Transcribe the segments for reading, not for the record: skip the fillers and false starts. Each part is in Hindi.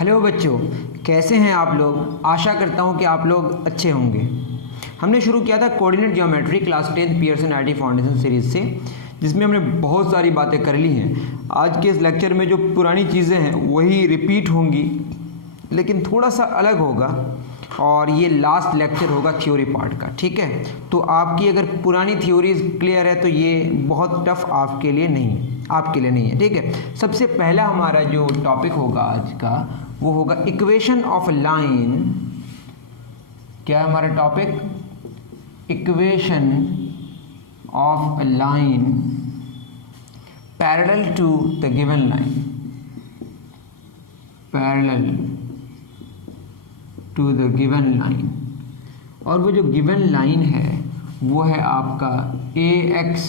हेलो बच्चों, कैसे हैं आप लोग। आशा करता हूं कि आप लोग अच्छे होंगे। हमने शुरू किया था coordinate geometry class 10 Pearson IT foundation series से, जिसमें हमने बहुत सारी बातें कर ली हैं। आज के इस लेक्चर में जो पुरानी चीज़ें हैं वही रिपीट होंगी, लेकिन थोड़ा सा अलग होगा, और ये लास्ट लेक्चर होगा थ्योरी पार्ट का। ठीक है, तो आपकी अगर पुरानी थ्योरीज क्लियर है तो ये बहुत टफ आपके लिए नहीं है। ठीक है, सबसे पहला हमारा जो टॉपिक होगा आज का वो होगा इक्वेशन ऑफ लाइन। क्या है हमारा topic? Equation of line parallel to the given line, parallel to the given line. और वो जो गिवन लाइन है वो है आपका ax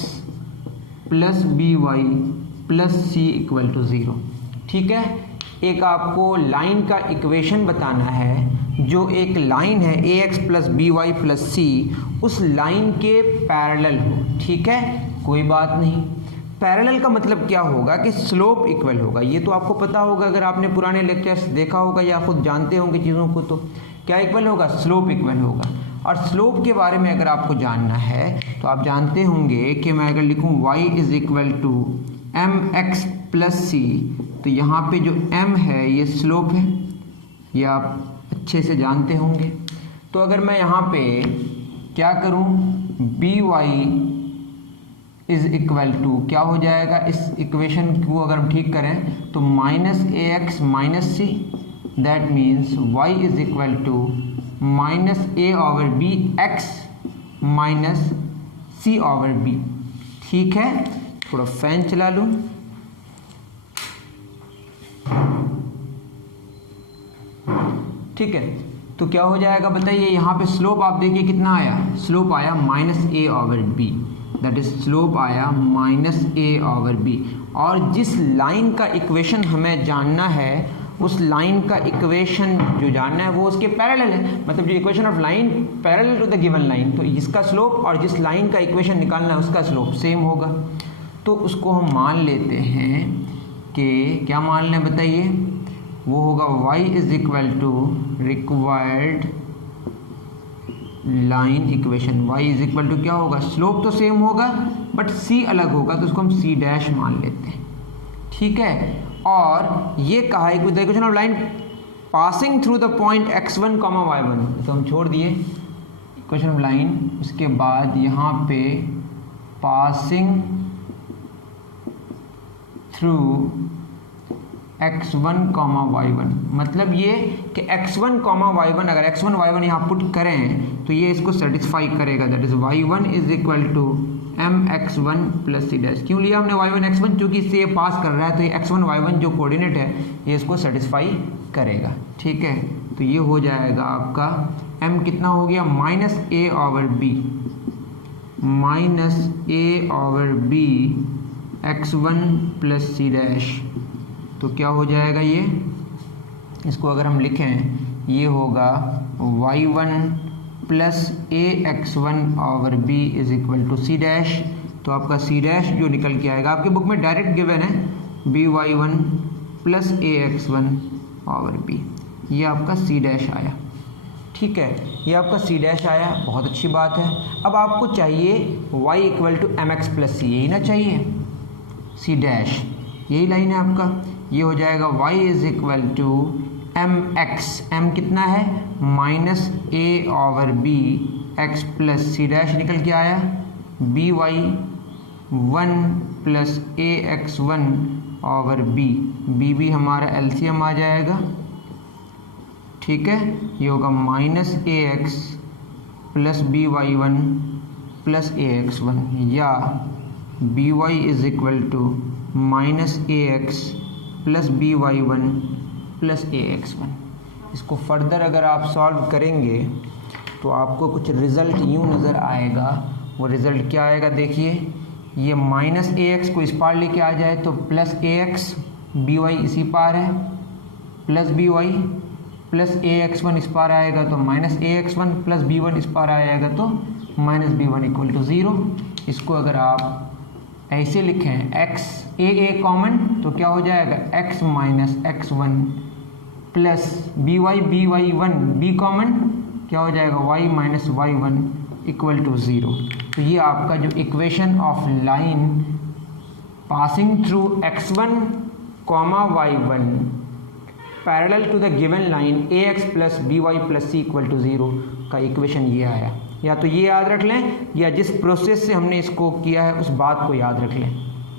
plus B Y plus C equal to 0। ठीक है, एक आपको लाइन का इक्वेशन बताना है। जो एक लाइन है ax plus B Y plus C, उस लाइन के पैरेलल हो। ठीक है, कोई बात नहीं। पैरेलल का मतलब क्या होगा कि स्लोप इक्वल होगा। ये तो आपको पता होगा, अगर आपने पुराने लेक्चर्स देखा होगा या खुद जानते होंगे चीज़ों को, तो क्या इक्वल होगा? स्लोप इक्वल होगा। और स्लोप के बारे में अगर आपको जानना है तो आप जानते होंगे कि मैं अगर लिखूं y is equal to M X plus C, तो यहाँ पे जो m है ये स्लोप है, ये आप अच्छे से जानते होंगे। तो अगर मैं यहाँ पे क्या करूँ, B Y is equal to क्या हो जाएगा, इस इक्वेशन को अगर हम ठीक करें तो minus A X minus C, that means y is equal to minus A over B X minus C over B. ठीक है, थोड़ा फैन चला लूँ। ठीक है, तो क्या हो जाएगा बताइए। यहाँ पे स्लोप आप देखिए कितना आया, स्लोप आया minus A over B, that is slope आया माइनस ए ओवर बी। और जिस लाइन का इक्वेशन हमें जानना है, उस लाइन का इक्वेशन जो जानना है वो उसके पैरेलल है। मतलब जो equation of line parallel to the given line, तो इसका स्लोप और जिस लाइन का इक्वेशन निकालना है उसका स्लोप सेम होगा। तो उसको हम मान लेते हैं कि क्या मान लें बताइए, वो होगा y is equal to required line equation. y is equal to क्या होगा, स्लोप तो सेम होगा बट c अलग होगा, तो उसको हम c डैश मान लेते हैं। ठीक है, और ये कहा है the equation of line passing through the point x1, y1, तो हम छोड़ दिए इक्वेशन ऑफ लाइन। उसके बाद यहाँ पे पासिंग थ्रू x1, y1, मतलब ये कि x1, y1, अगर x1, y1 यहाँ पुट करें तो ये इसको सेटिस्फाई करेगा। That is y1 is equal to M x1 plus C dash. क्यों लिया हमने y1 x1? क्योंकि इससे ये पास कर रहा है, तो ये x1 y1 जो कोऑर्डिनेट है ये इसको सेटिस्फाई करेगा। ठीक है, तो ये हो जाएगा आपका m कितना हो गया, minus A over B, minus A over B x1 plus C dash. तो क्या हो जाएगा ये, इसको अगर हम लिखें ये होगा y1 plus A x1 over b is equal to C dash. तो आपका सी डैश जो निकल के आएगा, आपके बुक में डायरेक्ट गिवन है by1 plus A x1 over b, ये आपका सी डैश आया। ठीक है, ये आपका सी डैश आया, बहुत अच्छी बात है। अब आपको चाहिए y equal to M X plus C, यही ना चाहिए, सी डैश यही लाइन है आपका। ये हो जाएगा y is equal to M X, M कितना है, minus A over B X plus C dash निकल के आया, B Y 1 plus A X 1 over B, B भी हमारा एलसीएम आ जाएगा। ठीक है, ये होगा minus A X plus B Y 1 plus A X 1, या B Y is equal to minus A X plus B Y 1 plus A X 1। इसको फर्दर अगर आप सॉल्व करेंगे तो आपको कुछ रिज़ल्ट यूँ नज़र आएगा। वो रिज़ल्ट क्या आएगा देखिए, ये माइनस ए एक्स को इस पार लेके आ जाए तो plus A x, B Y इसी पार है, plus B Y plus A X 1 इस पार आएगा तो minus A X 1 plus B 1 इस पार आएगा तो माइनस बी 1 इक्वल टू 0। इसको अगर आप ऐसे लिखें x ए कॉमन तो क्या हो जाएगा x minus x1 plus by 1 b common क्या हो जाएगा y minus y1 equal to 0। तो ये आपका जो equation of line passing through x1 comma y1 parallel to the given line ax plus by plus c equal to 0 का इक्वेशन ये आया। या तो ये याद रख लें या जिस प्रोसेस से हमने इसको किया है उस बात को याद रख लें,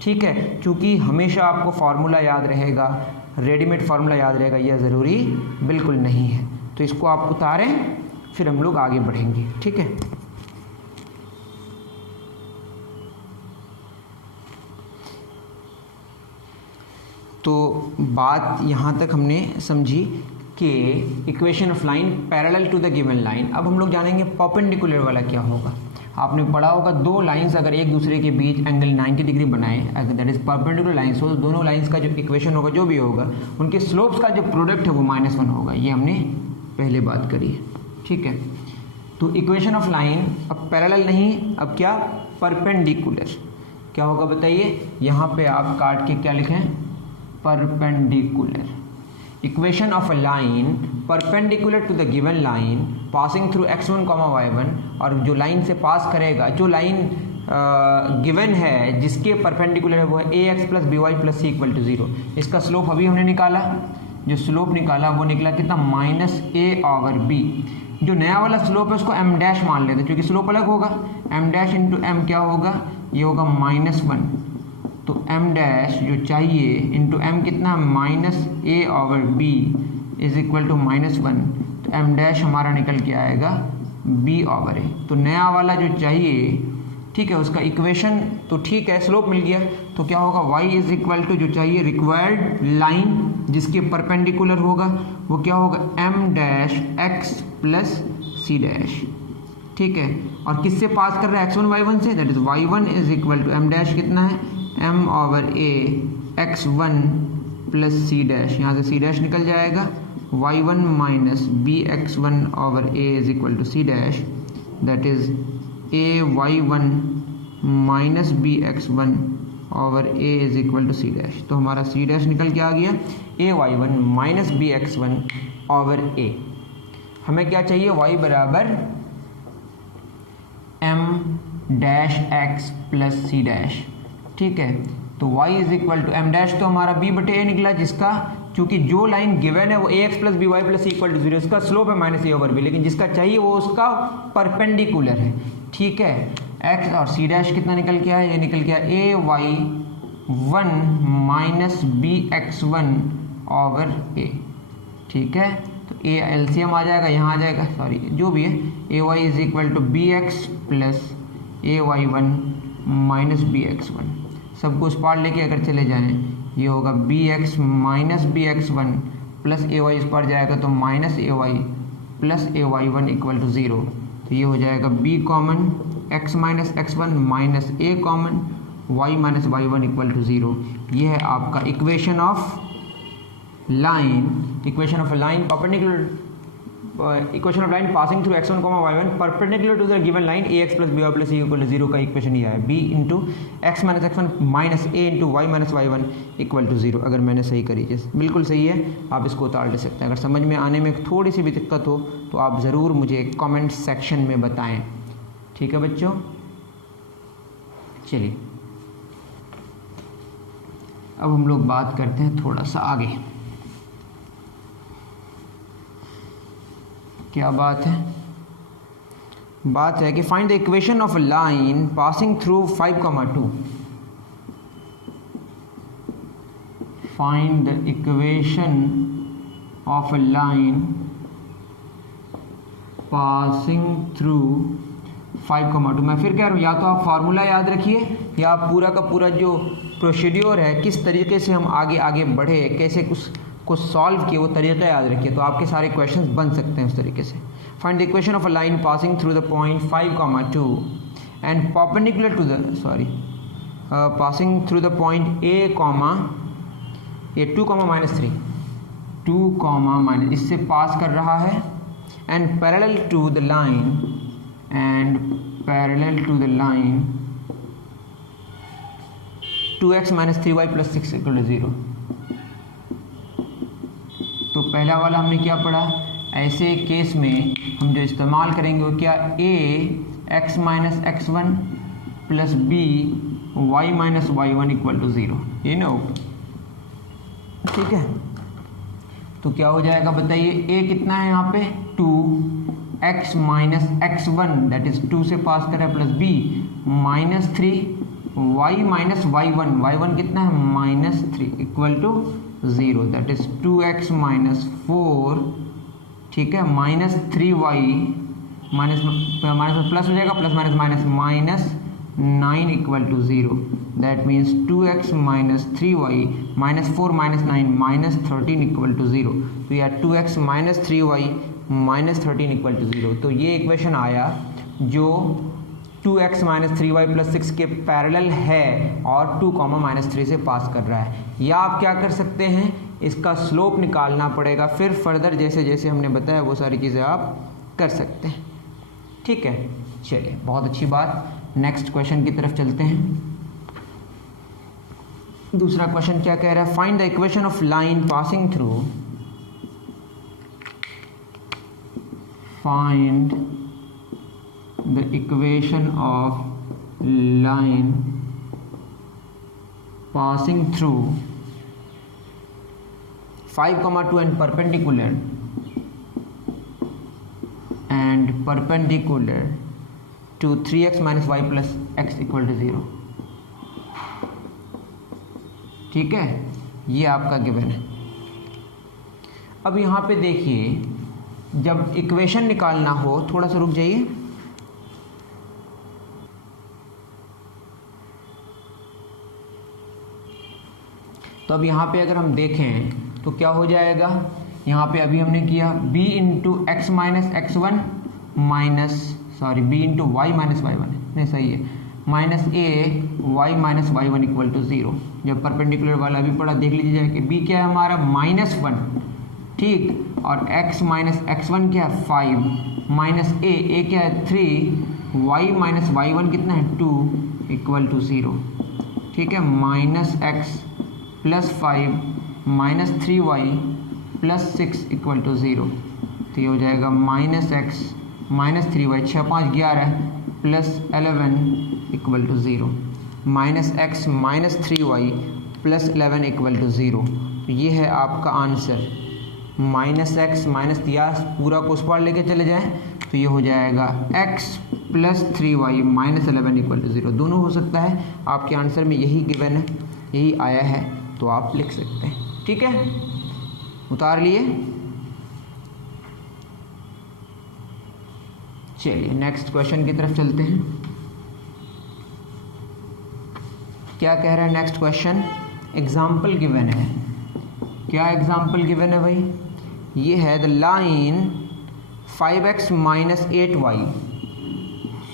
ठीक है। क्योंकि हमेशा आपको फार्मूला याद रहेगा, रेडीमेड फार्मूला याद रहेगा, यह ज़रूरी बिल्कुल नहीं है। तो इसको आप उतारें, फिर हम लोग आगे बढ़ेंगे, ठीक है। तो बात यहाँ तक हमने समझी कि equation of line parallel to the given line. अब हम लोग जानेंगे परपेंडिकुलर वाला क्या होगा। आपने पढ़ा होगा दो लाइंस अगर एक दूसरे के बीच एंगल 90 डिग्री बनाए, अगर दैट इज परपेंडिकुलर लाइंस हो, तो दोनों लाइंस का जो इक्वेशन होगा जो भी होगा उनके स्लोप्स का जो प्रोडक्ट है वो -1 होगा। ये हमने पहले बात करी है, ठीक है। तो इक्वेशन ऑफ लाइन अब पैरेलल नहीं, अब क्या परपेंडिकुलर क्या होगा बताइए। यहाँ पे आप काट के क्या लिखें, perpendicular. Equation of a line perpendicular to the given line passing through x1 y1, और जो लाइन से पास करेगा, जो लाइन गिवन है जिसके परपेंडिकुलर है वो है ax plus by plus c equal to 0। इसका स्लोप अभी हमने निकाला, जो स्लोप निकाला वो निकला कितना, -a/b। जो नया वाला स्लोप है उसको m डैश मान लेते क्योंकि स्लोप अलग होगा। m डैश इंटू m क्या होगा, ये होगा -1। तो m डैश जो चाहिए इंटू m कितना, -a/b इज इक्वल टू -1। तो m डैश हमारा निकल के आएगा b/a। तो नया वाला जो चाहिए, ठीक है, उसका इक्वेशन तो ठीक है, स्लोप मिल गया। तो क्या होगा, y इज इक्वल टू जो चाहिए रिक्वायर्ड लाइन जिसके परपेंडिकुलर होगा वो क्या होगा, m dash x plus c dash, ठीक है। और किससे पास कर रहा है, x1 y1 से, that is y1 is equal to m dash कितना है, m/a x1 plus c dash, यहाँ से c डैश निकल जाएगा, y1 minus bx1/a is equal to c dash, that is ay1 minus bx1/a is equal to c dash. तो हमारा c डैश निकल के आ गया ay1 माइनस bx1/a। हमें क्या चाहिए, y बराबर m dash x plus c dash, ठीक है। तो y is equal to m dash तो हमारा b/a निकला, जिसका क्योंकि जो लाइन गिवन है वो ax plus by plus c equal to 0, इसका स्लोप है -a/b, लेकिन जिसका चाहिए वो उसका परपेंडिकुलर है, ठीक है। x और c डैश कितना निकल के आया, ये निकल के आया ay1 माइनस bx1/a, ठीक है। तो a एलसीएम आ जाएगा, यहाँ आ जाएगा, सॉरी जो भी है, ay is equal to bx plus ay1 minus bx1। सबको उस पार लेके अगर चले जाएं, ये होगा bx minus bx1 plus ay इस पार जाएगा तो minus ay plus ay1 equal to 0। तो ये हो जाएगा b common, x minus x1 minus a common, y minus y1 equal to 0। ये है आपका equation of line, equation of line perpendicular, equation of line passing through x1 y1 perpendicular to the given line ax plus by plus c equal to 0 का इक्वेशन ये है, b into x minus x1 minus a into y minus y1 equal to 0। अगर मैंने सही करी, जैसे बिल्कुल सही है, आप इसको उतार ले सकते हैं। अगर समझ में आने में थोड़ी सी भी दिक्कत हो तो आप ज़रूर मुझे कमेंट सेक्शन में बताएं, ठीक है बच्चों। चलिए अब हम लोग बात करते हैं थोड़ा सा आगे। क्या बात है, बात है कि find the equation of a line passing through 5,2। Find the equation of a line passing through 5,2। मैं फिर कह रहा हूँ, या तो आप फार्मूला याद रखिए या आप पूरा का पूरा जो प्रोसीड्योर है, किस तरीके से हम आगे आगे बढ़े, कैसे को सॉल्व किए, वो तरीका याद रखिए, तो आपके सारे क्वेश्चंस बन सकते हैं उस तरीके से। Find the equation of a line passing through the point 5,2 and perpendicular to the passing through the point a, ये 2, -3, 2, इससे पास कर रहा है, and parallel to the line 2x minus 3y plus 6 equal to 0। तो पहला वाला हमने क्या पढ़ा, ऐसे केस में हम जो इस्तेमाल करेंगे वो क्या, A X minus X one plus B Y minus Y one equal to 0, ये ना होगा, ठीक है। तो क्या हो जाएगा बताइए, ए कितना है यहाँ पे 2 X minus X one that is 2 से पास कर रहा है plus B -3 Y minus Y one कितना है -3 equal to 0 that is 2x minus 4, ठीक है, -3y माइनस प्लस हो जाएगा, plus minus -9 equal to 0 that means 2x minus 3y -4 -9 -13 equal to 0। तो यार 2x minus 3y -13 equal to 0। तो ये इक्वेशन आया जो 2x माइनस 3y प्लस 6 के पैरेलल है और 2, -3 से पास कर रहा है। या आप क्या कर सकते हैं, इसका स्लोप निकालना पड़ेगा, फिर फर्दर जैसे जैसे हमने बताया वो सारी चीज़ें आप कर सकते हैं, ठीक है। चलिए बहुत अच्छी बात, नेक्स्ट क्वेश्चन की तरफ चलते हैं। दूसरा क्वेश्चन क्या कह रहा है, find the equation of line passing through, find the equation of line passing through 5, 2 and perpendicular to 3x minus y plus x equal to 0, ठीक है, ये आपका गिवन है। अब यहाँ पे देखिए, जब इक्वेशन निकालना हो, थोड़ा सा रुक जाइए, तो अब यहाँ पे अगर हम देखें तो क्या हो जाएगा, यहाँ पे अभी हमने किया b into X minus X one b into Y minus Y one, नहीं सही है, minus A Y minus Y one equal to 0। जब परपेंडिकुलर वाला भी पढ़ा, देख लीजिए जाके, b क्या है हमारा -1, ठीक, और x माइनस एक्स वन क्या है 5, माइनस ए क्या है 3, वाई माइनस वाई वन कितना है 2 इक्वल टू 0, ठीक है, -x plus 5 -3y plus 6 equal to 0। तो ये हो जाएगा -x -3y 6 5 11 plus 11 equal to 0, -x -3y plus 11 equal to 0। तो ये है आपका आंसर, -x माइनस दिया, पूरा को उस पार लेके चले जाएं तो ये हो जाएगा x plus 3y minus 11 equal to 0। दोनों हो सकता है, आपके आंसर में यही गिवन है, यही आया है, तो आप लिख सकते हैं, ठीक है, उतार लिए। चलिए नेक्स्ट क्वेश्चन की तरफ चलते हैं। क्या कह रहा है नेक्स्ट क्वेश्चन, एग्जाम्पल गिवन है। क्या एग्जाम्पल गिवन है भाई, ये है the line 5x minus 8y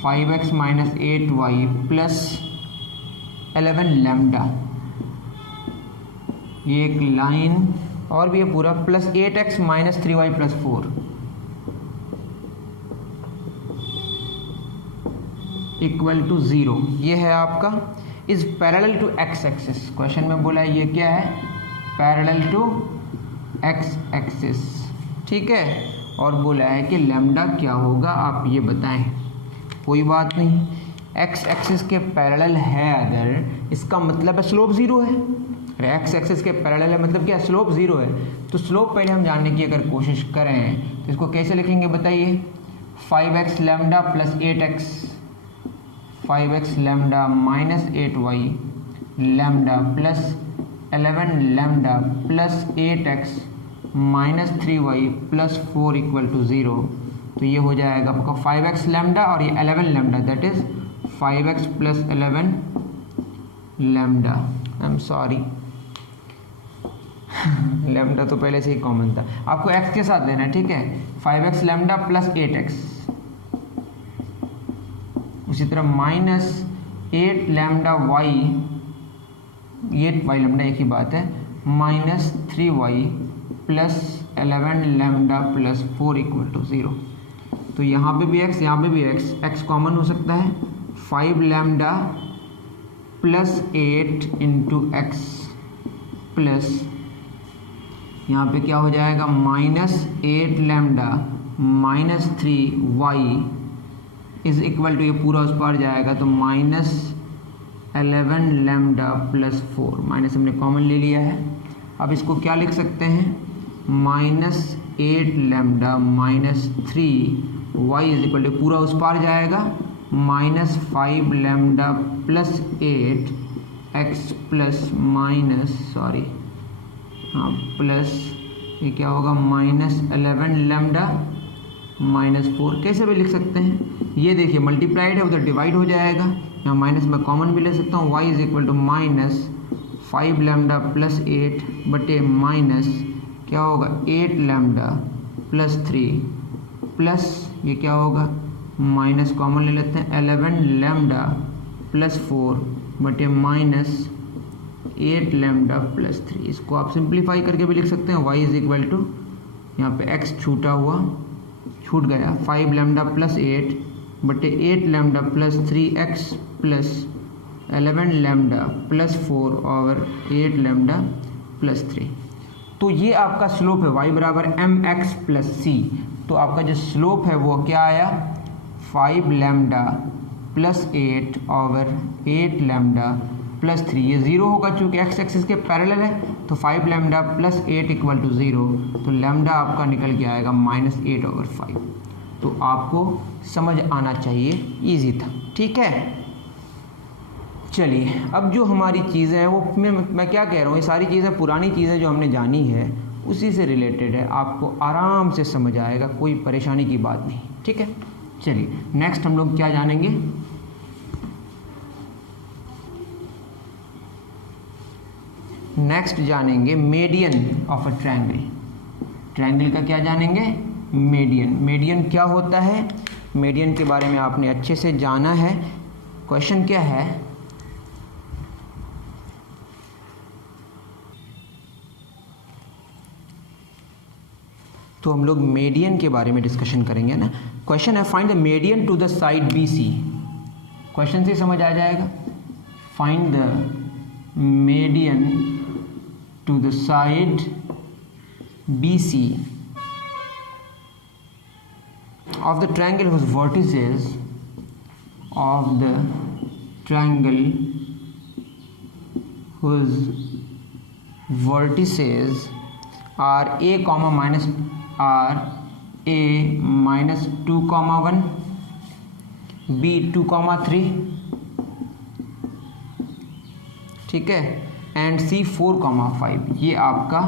5x minus 8y plus 11 lambda, ये एक लाइन और भी है पूरा, plus 8x minus 3y plus 4 equal to 0। ये है आपका is parallel to x axis. Question में बोला है ये क्या है, पैरेलल टू x एक्सिस, ठीक है, और बोला है कि लैम्डा क्या होगा आप ये बताएं। कोई बात नहीं, x एक्सिस के पैरेलल है अगर, इसका मतलब है स्लोप 0 है। अरे x एक्सिस के पैरेलल है मतलब क्या, स्लोप 0 है। तो स्लोप पहले हम जानने की अगर कोशिश करें तो इसको कैसे लिखेंगे बताइए, 5x lambda plus 8x 5x lambda minus 8y lambda plus 11 lambda plus 8x minus 3y plus 4 equal to 0। तो ये हो जाएगा आपका 5x लैम्डा और ये 11 lambda, that is 5x plus 11 lambda. I am sorry, lambda तो पहले से ही कॉमन था, आपको x के साथ लेना है, ठीक है, 5x लैम्डा प्लस 8x, उसी तरह minus 8 lambda Y, 8 Y lambda एक ही बात है, minus 3y plus 11 lambda plus 4 equal to 0। तो यहाँ पे भी x, यहाँ पे भी x कॉमन हो सकता है, 5 lambda plus 8 into x plus यहाँ पे क्या हो जाएगा -8 lambda -3y is equal to, ये पूरा उस पार जाएगा तो -11 लैम्डा +4, माइनस हमने कॉमन ले लिया है। अब इसको क्या लिख सकते हैं, -8 lambda -3y is equal to, पूरा उस पार जाएगा -5 लैम्डा +8 x प्लस प्लस ये क्या होगा -11 लैम्डा -4, कैसे भी लिख सकते हैं। ये देखिए मल्टीप्लाइड है, उधर डिवाइड हो जाएगा, यहाँ माइनस में कॉमन भी ले सकता हूँ। y is equal to -5 lambda +8 बटे माइनस क्या होगा 8 लैम्डा +3 प्लस ये क्या होगा माइनस कॉमन ले लेते हैं 11 लैम्डा +4 बटे -8 लैम्डा +3। इसको आप सिंप्लीफाई करके भी लिख सकते हैं। y इज इक्वल टू, यहाँ पे x छूट गया 5 लैम्डा +8 बटे 8 lambda +3x plus 11 lambda +4 over 8 lambda +3। तो ये आपका स्लोप है y बराबर mx + c। तो आपका जो स्लोप है वो क्या आया 5 लैम्डा +8 ओवर 8 लैम्डा +3। ये 0 होगा चूँकि x एक्सिस के पैरेलल है, तो 5 लैम्डा +8 इक्वल टू 0, तो लैम्डा आपका निकल के आएगा -8/5। तो आपको समझ आना चाहिए, इजी था, ठीक है। चलिए अब जो हमारी चीज़ें हैं वो मैं क्या कह रहा हूँ, ये सारी चीज़ें पुरानी चीज़ें जो हमने जानी है उसी से रिलेटेड है, आपको आराम से समझ आएगा, कोई परेशानी की बात नहीं, ठीक है। चलिए नेक्स्ट हम लोग क्या जानेंगे, नेक्स्ट जानेंगे median of a triangle. Triangle का क्या जानेंगे, मीडियन। मीडियन क्या होता है, मीडियन के बारे में आपने अच्छे से जाना है। क्वेश्चन क्या है, तो हम लोग मीडियन के बारे में डिस्कशन करेंगे ना। क्वेश्चन है find the median to the side BC। Question से समझ आ जाएगा, find the median to the side BC of the triangle whose vertices are a comma minus are a minus 2,1 b 2,3, ठीक है, एंड c 4,5। ये आपका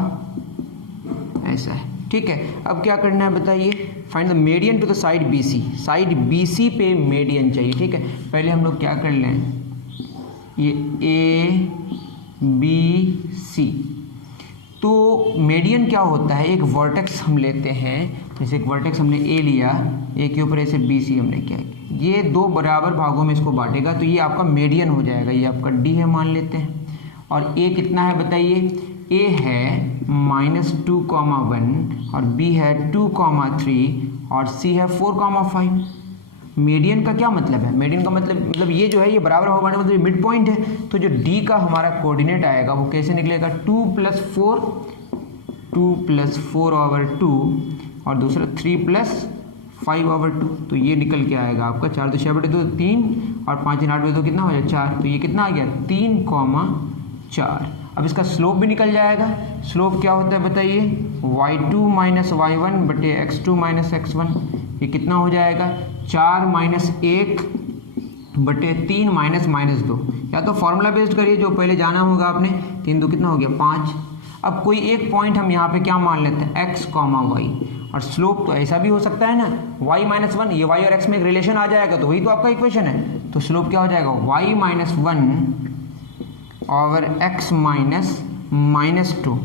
ऐसा है, ठीक है। अब क्या करना है बताइए, find the median to the side BC। Side BC पे मीडियन चाहिए, ठीक है। पहले हम लोग क्या कर लें, ये ABC। तो मीडियन क्या होता है, एक वर्टेक्स हम लेते हैं, जैसे एक वर्टेक्स हमने A लिया, A के ऊपर ऐसे BC हमने क्या किया, ये 2 बराबर भागों में इसको बांटेगा, तो ये आपका मीडियन हो जाएगा। ये आपका D है मान लेते हैं, और A कितना है बताइए, A है -2,1 और B है 2,3 और C है 4,5। मीडियन का क्या मतलब है, मीडियन का मतलब ये जो है ये बराबर होगा, मतलब मिड पॉइंट है। तो जो D का हमारा कोऑर्डिनेट आएगा वो कैसे निकलेगा, 2 + 4 ओवर 2 और दूसरा 3 + 5 ओवर 2। तो ये निकल के आएगा आपका 4 × 6 = 2 3 और 5 × 8 = 2 कितना हो जाए 4। तो ये कितना आ गया 3,4। अब इसका स्लोप भी निकल जाएगा। स्लोप क्या होता है बताइए, y2 - y1 बटे x2 - x1। ये कितना हो जाएगा 4 - 1 बटे 3 - -2। या तो फॉर्मूला बेस्ड करिए जो पहले जाना होगा आपने, 3 2 कितना हो गया 5। अब कोई एक पॉइंट हम यहाँ पे क्या मान लेते हैं x, y, और स्लोप तो ऐसा भी हो सकता है ना y - 1, ये y और x में एक रिलेशन आ जाएगा, तो वही तो आपका इक्वेशन है। तो स्लोप क्या हो जाएगा y - 1 ओवर x - -2,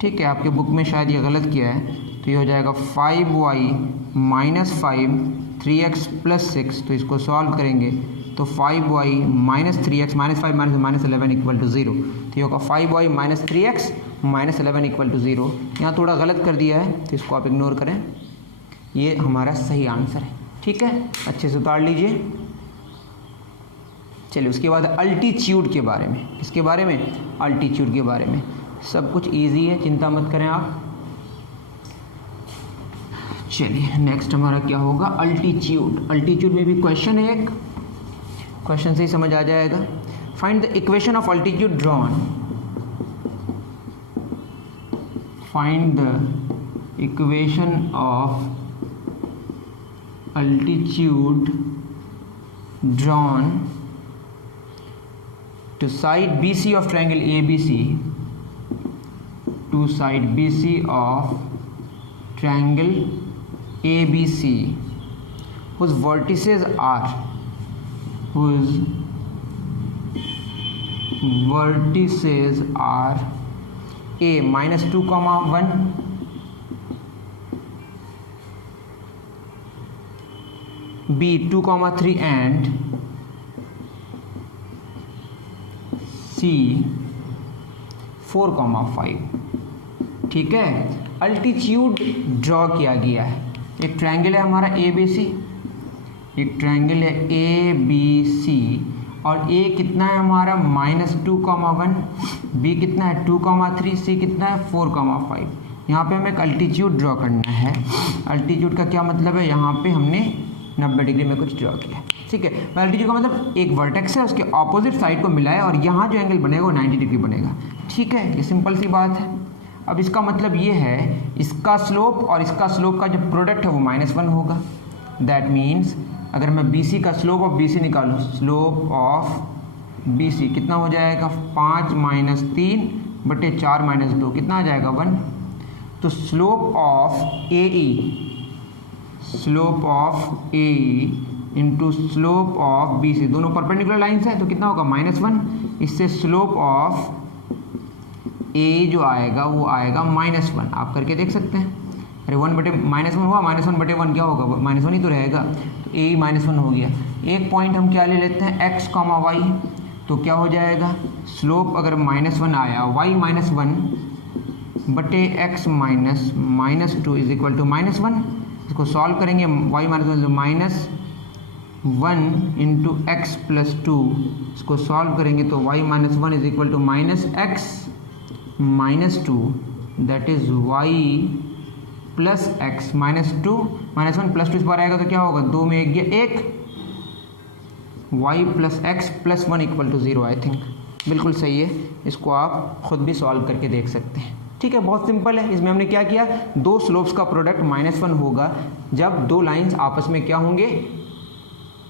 ठीक है। आपके बुक में शायद ये गलत किया है, तो ये हो जाएगा 5y - 5 3x + 6। तो इसको सॉल्व करेंगे तो 5y - 3x -5 - 11 = 0। तो ये होगा 5y - 3x - 11 = 0। यहाँ थोड़ा गलत कर दिया है तो इसको आप इग्नोर करें, ये हमारा सही आंसर है, ठीक है। अच्छे से उतार लीजिए। चलिए उसके बाद अल्टीट्यूड के बारे में, किसके बारे में, अल्टीट्यूड के बारे में। सब कुछ इजी है, चिंता मत करें आप। चलिए नेक्स्ट हमारा क्या होगा, अल्टीट्यूड। अल्टीट्यूड में भी क्वेश्चन है एक, क्वेश्चन से ही समझ आ जाएगा। Find the equation of altitude drawn, find the equation of altitude drawn to side BC of triangle ABC, to side BC of triangle ABC, whose vertices are A minus 2, 1, B 2, 3 and C 4, 5। ठीक है, अल्टीट्यूड ड्रॉ किया गया है। एक ट्रायंगल है हमारा ABC, एक ट्रायंगल है ABC और A कितना है हमारा -2, 1, B कितना है 2, 3, C कितना है 4, 5। यहाँ पे हमें एक अल्टीट्यूड ड्रॉ करना है। अल्टीट्यूड का क्या मतलब है, यहाँ पे हमने 90 डिग्री में कुछ ड्रॉ किया। ठीक है, अल्टीट्यूड का मतलब एक वर्टेक्स है, उसके ऑपोजिट साइड को मिलाया और यहाँ जो एंगल बनेगा वो 90 डिग्री बनेगा। ठीक है, ये सिंपल सी बात है। अब इसका मतलब ये है, इसका स्लोप और इसका स्लोप का जो प्रोडक्ट है वो -1 होगा। दैट मीन्स अगर मैं BC का स्लोप ऑफ BC निकालूँ, स्लोप ऑफ BC कितना हो जाएगा, 5 - 3 बटे 4 - 2 कितना आ जाएगा 1। तो slope of AE into slope of BC, दोनों परपेंडिकुलर लाइन्स हैं तो कितना होगा -1। इससे स्लोप ऑफ A जो आएगा वो आएगा -1। आप करके देख सकते हैं। अरे 1 बटे -1 हुआ, -1 बटे 1 क्या होगा, -1 ही तो रहेगा। तो A -1 हो गया। एक पॉइंट हम क्या ले लेते हैं, x, y। तो क्या हो जाएगा, स्लोप अगर -1 आया, y -1 बटे x -2 इज इक्वल टू -1। इसको सॉल्व करेंगे, y -1 इंटू एक्स प्लस 2, इसको सॉल्व करेंगे तो y -1 is equal to -x -2, that is y plus x -2 -1 plus 2 इस बार आएगा तो क्या होगा, 2 में 1 गया 1, y plus x plus 1 equal to 0। I think बिल्कुल सही है, इसको आप खुद भी सॉल्व करके देख सकते हैं। ठीक है, बहुत सिंपल है। इसमें हमने क्या किया, दो स्लोप्स का प्रोडक्ट -1 होगा जब दो लाइंस आपस में क्या होंगे,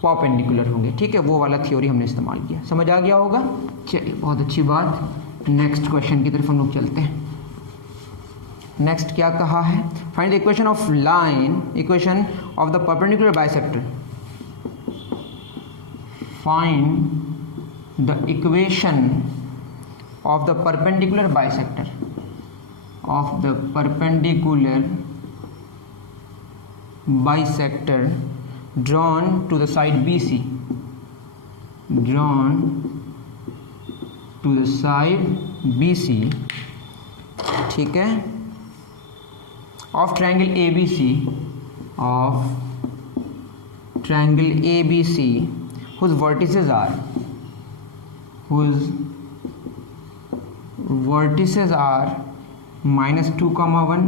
परपेंडिकुलर होंगे। ठीक है, वो वाला थ्योरी हमने इस्तेमाल किया, समझ आ गया होगा। चलिए बहुत अच्छी बात, नेक्स्ट क्वेश्चन की तरफ हम लोग चलते हैं। नेक्स्ट क्या कहा है, find the equation of line, equation of the perpendicular bisector. Find the equation of the perpendicular bisector, of the perpendicular bisector drawn to the side BC, drawn to the side BC, ठीक है, of triangle ABC, of triangle ABC whose vertices are -2, 1,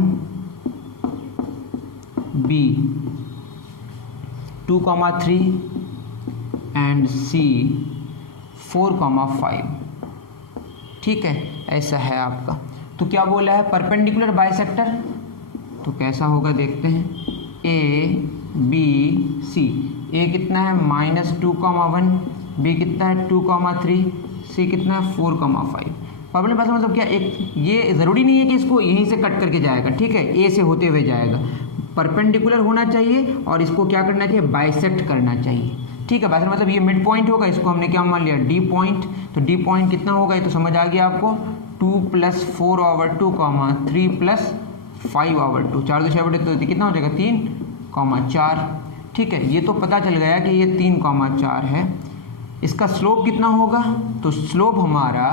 B 2, 3 and C 4, 5। ठीक है, ऐसा है आपका। तो क्या बोला है, परपेंडिकुलर बाइसेक्टर, तो कैसा होगा देखते हैं। A B C, A कितना है -2, 1, B कितना है 2, 3, C कितना है 4, 5। प्रॉब्लम पास मतलब क्या, एक ये ज़रूरी नहीं है कि इसको यहीं से कट करके जाएगा। ठीक है, ए से होते हुए जाएगा, परपेंडिकुलर होना चाहिए और इसको क्या करना चाहिए, बाइसेक्ट करना चाहिए। ठीक है, बाइसेक्ट मतलब ये मिड पॉइंट होगा, इसको हमने क्या मान लिया, डी पॉइंट। तो डी पॉइंट कितना होगा, ये तो समझ आ गया आपको, 2 + 4/2, 3 + 5/2, 4 2 6 बटे कितना हो जाएगा 3, 4। ठीक है, ये तो पता चल गया कि ये 3, 4 है। इसका स्लोप कितना होगा, तो स्लोप हमारा,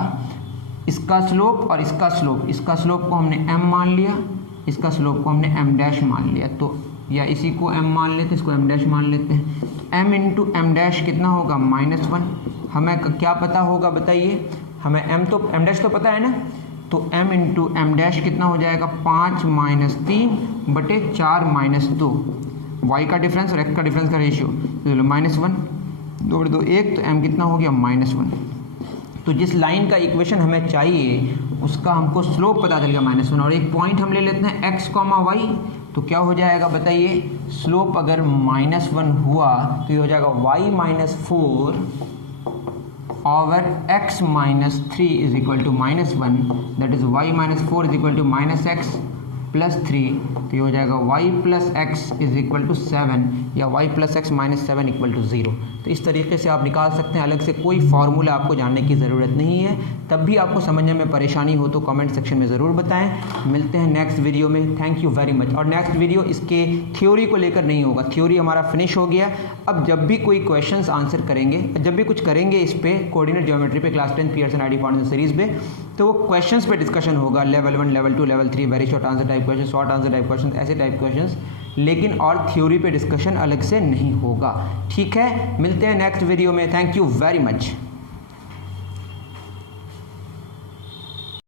इसका स्लोप और इसका स्लोप को हमने m मान लिया, इसका स्लोप को हमने m' मान लिया। तो या इसी को m मान लेते हैं, इसको m' मान लेते हैं। तो m इंटू m' कितना होगा, -1। हमें क्या पता होगा बताइए, हमें m' तो पता है ना, तो m इंटू एम डैश कितना हो जाएगा 5 माइनस 3/4 माइनस 2, y का डिफरेंस और x का डिफरेंस का रेशियो -1, 2 2 1, तो m कितना हो गया -1। तो जिस लाइन का इक्वेशन हमें चाहिए उसका हमको स्लोप पता चल गया -1। और एक पॉइंट हम ले लेते हैं x, y, तो क्या हो जाएगा बताइए, स्लोप अगर -1 हुआ तो ये हो जाएगा y -4 over x -3 is equal to -1, that is y -4 is equal to -x plus 3, तो ये हो जाएगा y plus X is equal to 7 या y plus X minus 7 equal to 0। तो इस तरीके से आप निकाल सकते हैं, अलग से कोई फार्मूला आपको जानने की ज़रूरत नहीं है। तब भी आपको समझने में परेशानी हो तो कमेंट सेक्शन में ज़रूर बताएं। मिलते हैं नेक्स्ट वीडियो में, थैंक यू वेरी मच। और नेक्स्ट वीडियो इसके थ्योरी को लेकर नहीं होगा, थ्योरी हमारा फिनिश हो गया। अब जब भी कोई क्वेश्चंस आंसर करेंगे, जब भी कुछ करेंगे इस पे कोऑर्डिनेट ज्योमेट्री पे class 10 Pearson ID foundation series पे, तो वो क्वेश्चंस पे डिस्कशन होगा, level 1, level 2, level 3, very short answer type question, short answer type question, ऐसे टाइप क्वेश्चंस, लेकिन और थ्योरी पे डिस्कशन अलग से नहीं होगा। ठीक है, मिलते हैं नेक्स्ट वीडियो में, थैंक यू वेरी मच।